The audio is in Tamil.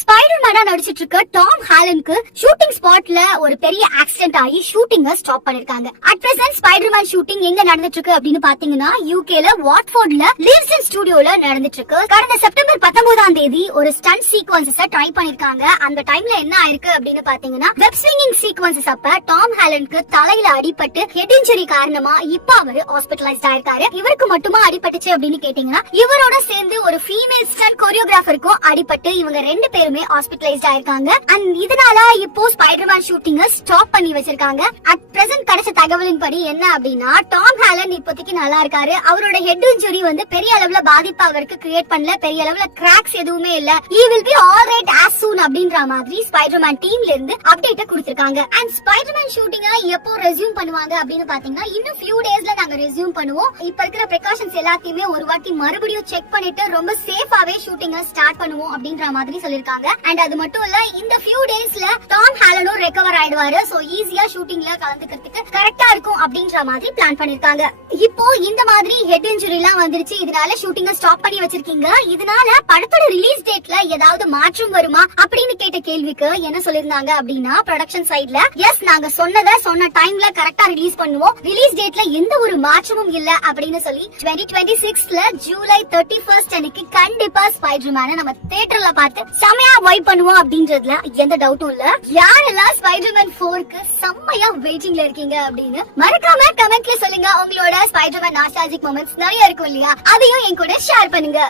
ஸ்பைடர்மேனா நடிச்சிட்டு இருக்க டாம் ஹாலனுக்கு ஷூட்டிங் ஸ்பாட்ல ஒரு பெரிய ஆக்சிடென்ட் ஆகி ஷூட்டிங்க ஸ்டாப் பண்ணிருக்காங்க. அட் பிரசன்ட் ஸ்பைடர்மேன் ஷூட்டிங் எங்க நடந்துட்டு இருக்கு அப்படின்னு பாத்தீங்கன்னா யூகேல வாட்ஃபோர்ட்ல லீவ்சன் ஸ்டுடியோல நடந்துட்டு இருக்கு. கடந்த செப்டம்பர் 19ஆம் தேதி ஒரு ஸ்டண்ட் சீக்வன்சஸ் ட்ரை பண்ணிருக்காங்க. அந்த டைம்ல என்ன ஆயிருக்கு அப்படின்னு பாத்தீங்கன்னா வெப் ஸ்விங்கிங் சீக்வன்சஸ் அப்ப டாம் ஹாலனுக்கு தலையில அடிபட்டு ஹெட் இன்ஜுரி காரணமா இப்ப அவரு ஹாஸ்பிடலைஸ்ட் ஆயிருக்காரு. இவருக்கு மட்டுமா அடிபட்டுச்சு அப்படின்னு கேட்டீங்கன்னா இவரோட சேர்ந்து ஒரு ஃபீமேல் ஸ்டண்ட் கோரியோகிராஃபருக்கும் அடிபட்டு இவங்க ரெண்டு பேருமே ஹாஸ்பிடலைஸ்ட் ஆயிருக்காங்க. அண்ட் இதனால இப்போ ஸ்பைடர்மேன் ஷூட்டிங்க ஸ்டாப் பண்ணி வச்சிருக்காங்க. அட் பிரசன்ட் கிடைச்ச தகவலின் படி என்ன அப்படின்னா டாம் ஹாலண்ட் இப்போதைக்கு நல்லா இருக்காரு. அவரோட ஹெட் இன்ஜுரி வந்து பெரிய அளவுல பாதிப்பு அவருக்கு கிரியேட் பண்ணல. பெரிய அளவுல கிராக்ஸ் எதுவுமே இல்ல. he will be all right as soon அப்படின்ற மாதிரி ஸ்பைடர்மேன் டீம்ல இருந்து அப்டேட் கொடுத்திருக்காங்க. அண்ட் ஸ்பைடர்மேன் ஷூட்டிங்க எப்போ ரெஸ்யூம் பண்ணுவாங்க அப்படின்னு பாத்தீங்கன்னா இன்னும் few daysல நாங்க ரெஸ்யூம் பண்ணுவோம். இப்ப இருக்கிற பிரிகாஷன்ஸ் எல்லாத்தையுமே ஒரு வாட்டி மறுபடியும் செக் பண்ணிட்டு ரொம்ப சேஃபாவே ஷூட்டிங்க ஸ்டார்ட் பண்ணுவோம் அப்படின்ற மாதிரி சொல்லிருக்காங்க. அண்ட் அது மட்டும் இல்ல இந்த few daysல டாம் ஹாலனும் ரெக்கவர் ஆயிடுவாரு. சோ ஈஸியா ஷூட்டிங்ல கலந்துக்கிறதுக்கு கரெக்டா இருக்கும் அப்படின்ற மாதிரி பிளான் பண்ணிருக்காங்க. இப்போ இந்த மாதிரி ஹெட் இன்ஜுரி எல்லாம் வந்துருச்சு. இதனால ஷூட்டிங்க ஸ்டாப் பண்ணி வச்சிருக்கீங்க. இதனால படத்தோட ரிலீஸ் டேட்ல ஏதாவது மாற்றம் வருமா அப்படின்னு கேட்ட கேள்விக்கு என்ன சொல்லிருந்தாங்க அப்படின்னா ப்ரொடக்ஷன் சைடுல எஸ் நாங்க சொன்ன டைம்ல கரெக்டா ரிலீஸ் பண்ணுவோம். ரிலீஸ் டேட்ல எந்த ஒரு மாற்றமும் இல்ல அப்படின்னு சொல்லி 2026ல ஜூலை 31 அன்னைக்கு கண்டிப்பா ஸ்பைடர்மேனை நம்ம தியேட்டர்ல பார்த்து செமையா வைப் பண்ணுவோம் அப்படின்றதுல எந்த டவுட்டும் இல்ல. யாரெல்லாம் ஸ்பைடர்மேன் 4க்கு செம்மையா வெயிட்டிங்ல இருக்கீங்க அப்படின்னு மறக்காம கமெண்ட்ல சொல்லுங்க. உங்களோட ஸ்பைடர்மேன் நாஸ்டால்ஜிக் மொமெண்ட்ஸ் நிறைய இருக்கும் இல்லையா, அதையும் என் கூட ஷேர் பண்ணுங்க.